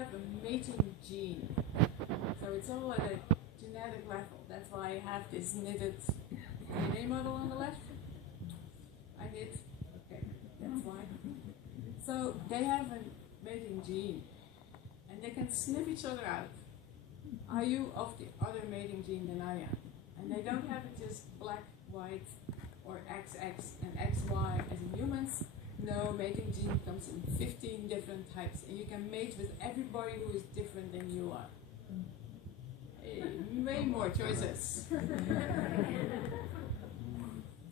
have a mating gene. So it's all at a genetic level. That's why I have this knitted DNA model on the left. I knit. Okay, that's why. So they have a mating gene, and they can sniff each other out. Are you of the other mating gene than I am? And they don't have it just black, white, or XX and XY as in humans. No, mating gene comes in 15 different types, and you can mate with everybody who is different than you are. Hey, way more choices.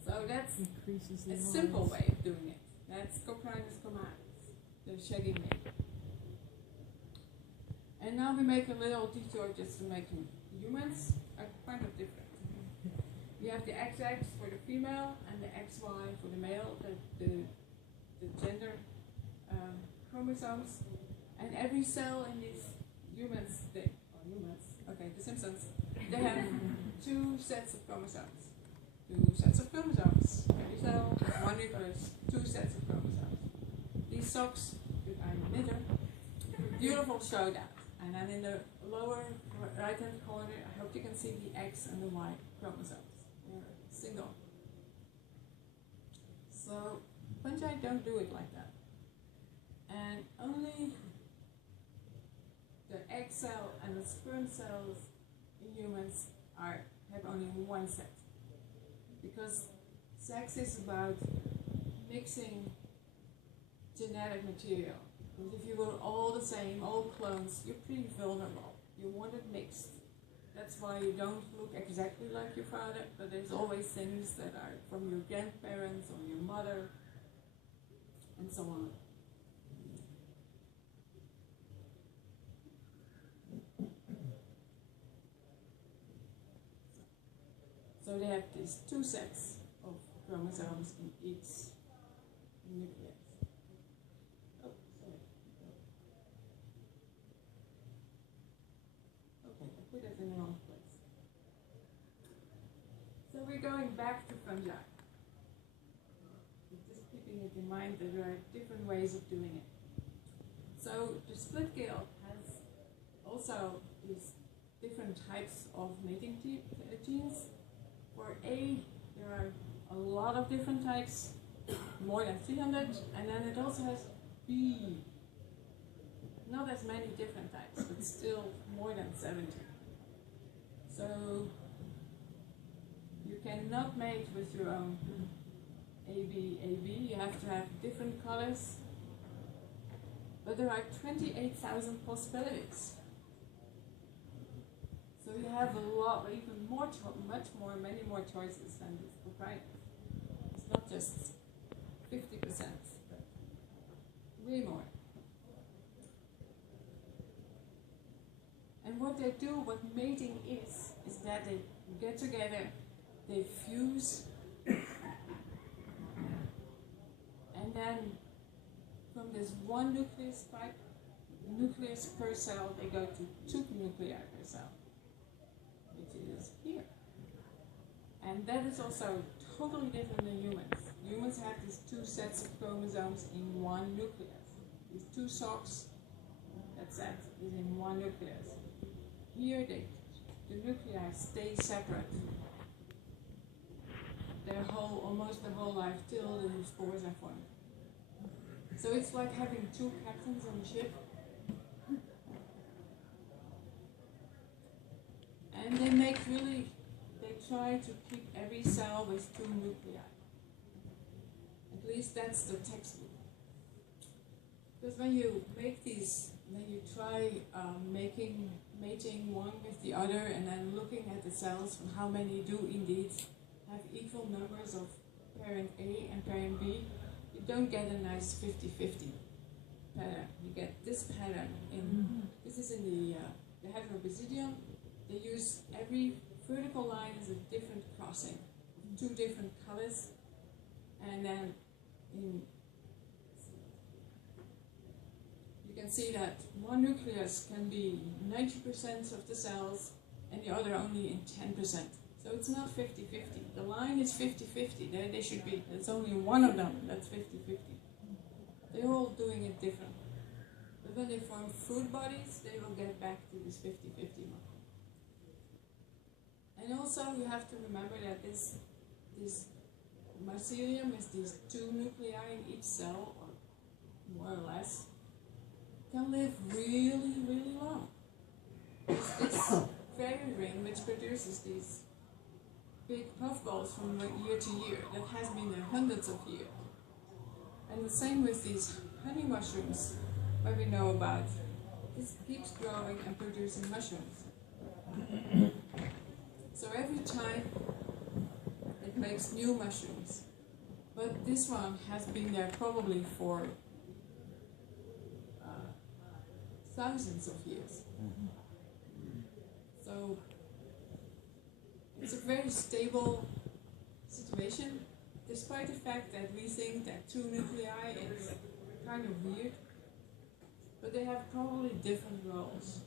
So that's a simple way of doing it. That's Copernicus commands, the shaggy mate. And now we make a little detour just to make humans are kind of different. We have the XX for the female and the XY for the male, the gender chromosomes. And every cell in these humans, the Simpsons, they have 2 sets of chromosomes. 2 sets of chromosomes. Every cell, 1 nucleus, 2 sets of chromosomes. These socks, with I'm a knitter, beautiful show that. And then in the lower right hand corner, I hope you can see the X and the Y chromosomes. They're single. So fungi don't do it like that. And only the egg cell and the sperm cells in humans have only 1 set. Because sex is about mixing genetic material. Because if you were all the same, all clones, you're pretty vulnerable. You want it mixed. That's why you don't look exactly like your father, but there's always things that are from your grandparents or your mother, and so on. So they have these 2 sets of chromosomes in each nucleus. Oh, sorry. Okay, I put it in the wrong place. So we're going back to fungi. Just keeping it in mind that there are different ways of doing it. So the split gill has also these different types of mating genes. For A, there are a lot of different types, more than 300, and then it also has B. Not as many different types, but still more than 70. So you cannot mate with your own AB. You have to have different colors. But there are 28,000 possibilities. So you have a lot, even more, many more choices than this proprietary. It's not just 50%, but way more. And what they do, what mating is that they get together, they fuse, and then from this 1 nucleus per cell, they go to 2 nuclei per cell, which is here. And that is also totally different than humans. Humans have these 2 sets of chromosomes in 1 nucleus. These 2 socks, that set is in 1 nucleus. Here, the nuclei stay separate. Almost their whole life till the spores are formed. So it's like having 2 captains on a ship. And they try to keep every cell with 2 nuclei. At least that's the textbook. Because when you make these, when you try mating one with the other and then looking at the cells and how many do indeed have equal numbers of parent A and parent B, you don't get a nice 50-50 pattern. You get this pattern this is in the heterobasidium. They use every vertical line as a different crossing, 2 different colors, and then you can see that 1 nucleus can be 90% of the cells and the other only in 10%. So it's not 50-50. The line is 50-50. There they should be. There's only one of them that's 50-50. They're all doing it different. But when they form fruit bodies, they will get back to this 50-50 model. And also you have to remember that this mycelium with these 2 nuclei in each cell, or more or less, can live really, really long. This fairy ring, which produces these big puffballs from year to year, that has been there hundreds of years. And the same with these honey mushrooms, where we know about. This keeps growing and producing mushrooms. So every time it makes new mushrooms. But this one has been there probably for thousands of years. So it's a very stable situation, despite the fact that we think that 2 nuclei is kind of weird, but they have probably different roles.